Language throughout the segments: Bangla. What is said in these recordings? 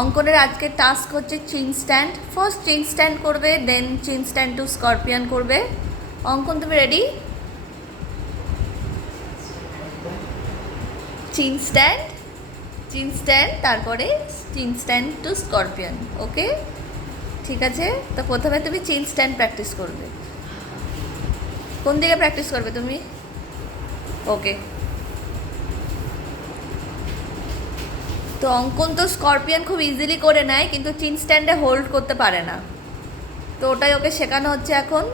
অঙ্কনের আজকের টাস্ক হচ্ছে চিন স্ট্যান্ড ফার্স্ট চিন স্ট্যান্ড করবে দেন চিন স্ট্যান্ড টু স্করপিয়ান করবে। অঙ্কন, তুমি রেডি চিন স্ট্যান্ড চিন স্ট্যান্ড তারপরে চিন স্ট্যান্ড টু স্করপিয়ান ওকে ঠিক আছে? তো প্রথমে তুমি চিন স্ট্যান্ড প্র্যাকটিস করবে। কোন দিকে প্র্যাকটিস করবে তুমি? ওকে তো অঙ্কন তো স্করপিয়ান খুব ইজিলি করে নেয়, কিন্তু চিন স্ট্যান্ডে হোল্ড করতে পারে না। তো ওটাই ওকে শেখানো হচ্ছে এখন।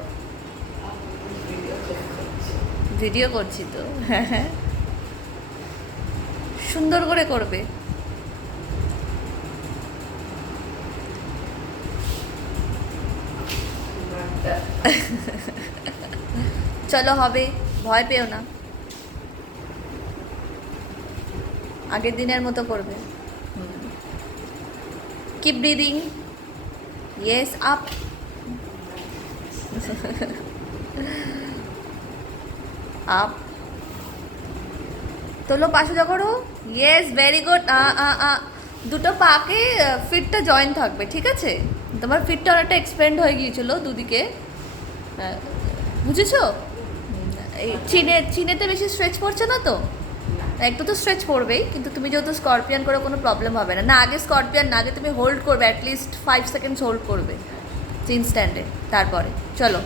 ভিডিও করছি তো। হ্যাঁ সুন্দর করে করবে। চলো হবে, ভয় পেও না। আগের দিনের মতো করবে। Keep breathing yes up up তোলো পাশে করো। ইয়েস ভেরি গুড দুটো পাকে ফিটটা জয়েন থাকবে, ঠিক আছে? তোমার ফিটটা অনেকটা এক্সপেন্ড হয়ে গিয়েছিল দুদিকে। বুঝেছ? চিনে, চিনেতে বেশি স্ট্রেচ পড়ছে না তো? একটু তো স্ট্রেচ পড়বেই, কিন্তু তুমি যেহেতু স্করপিয়ান করে কোনো প্রবলেম হবে না। না, আগে স্করপিয়ান না আগে তুমি হোল্ড করবে অ্যাটলিস্ট ফাইভ সেকেন্ডস হোল্ড করবে চিন স্ট্যান্ডে তারপরে। চলো।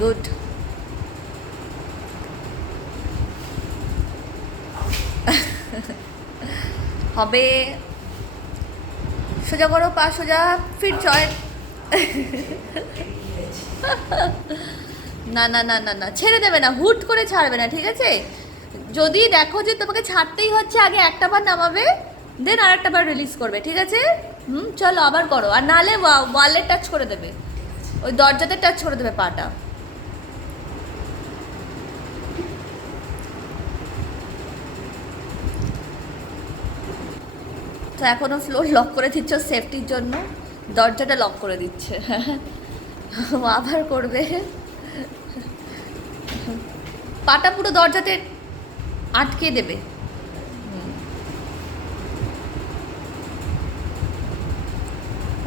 গুড হবে। সোজা করো, পা সোজা, ফিট জয়েন্ট না না না না না, ছেড়ে দেবে না, হুট করে ছাড়বে না, ঠিক আছে? যদি দেখো যে তোমাকে ছাড়তেই হচ্ছে, আগে একটা বার নামাবে দেন আর একটা বার রিলিজ করবে, ঠিক আছে? হুম, চলো আবার করো। আর নালে ওয়ালে টাচ করে দেবে। ওই দরজাতে টাচ করে দেবে পাটা। তো এখনও ফ্লোর লক করে দিচ্ছ সেফটির জন্য। দরজাটা লক করে দিচ্ছে। আবার করবে। পাটা পুরো দরজাতে আটকে দেবে।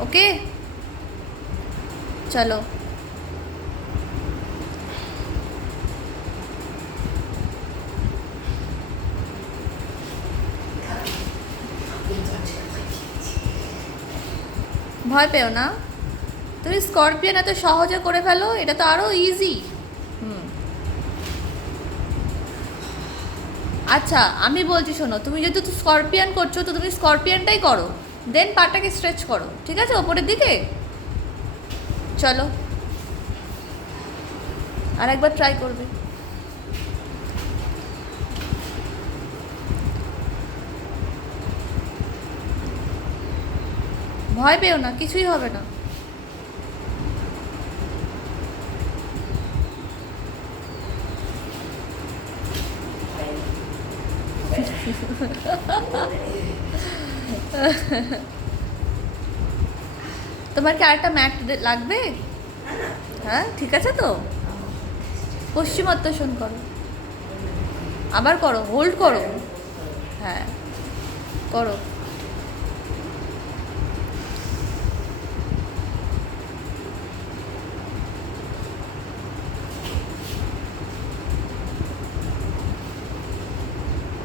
ওকে? চলো। ভয় পেও না। তুমি স্করপিয়ান এত সহজে করে ফেলো, এটা তো আরও ইজি হুম। আচ্ছা আমি বলছি শোনো, তুমি যেহেতু স্করপিয়ান করছ, তো তুমি স্করপিয়ানটাই করো। দেন পাটাকে স্ট্রেচ করো, ঠিক আছে? ওপরের দিকে? চলো। আর একবার ট্রাই করবে। ভয় পেও না, কিছুই হবে না। তোমার কি আরেকটা ম্যাট লাগবে? হ্যাঁ ঠিক আছে তো? পশ্চিমোত্তোষণ করো। আবার করো হোল্ড করো। হ্যাঁ করো।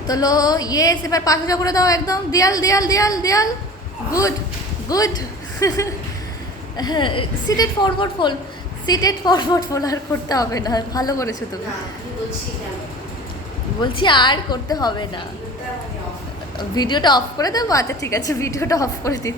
তোলো ইয়েস এবার হাজার করে দাও একদম দেয়াল দেয়াল দেয়াল দেয়াল। Good good seated forward fold seated forward fold আর করতে হবে না ভালো করেছ তুমি। বলছি আর করতে হবে না। ভিডিওটা অফ করে দেবো? আচ্ছা ঠিক আছে ভিডিওটা অফ করে দিচ্ছি।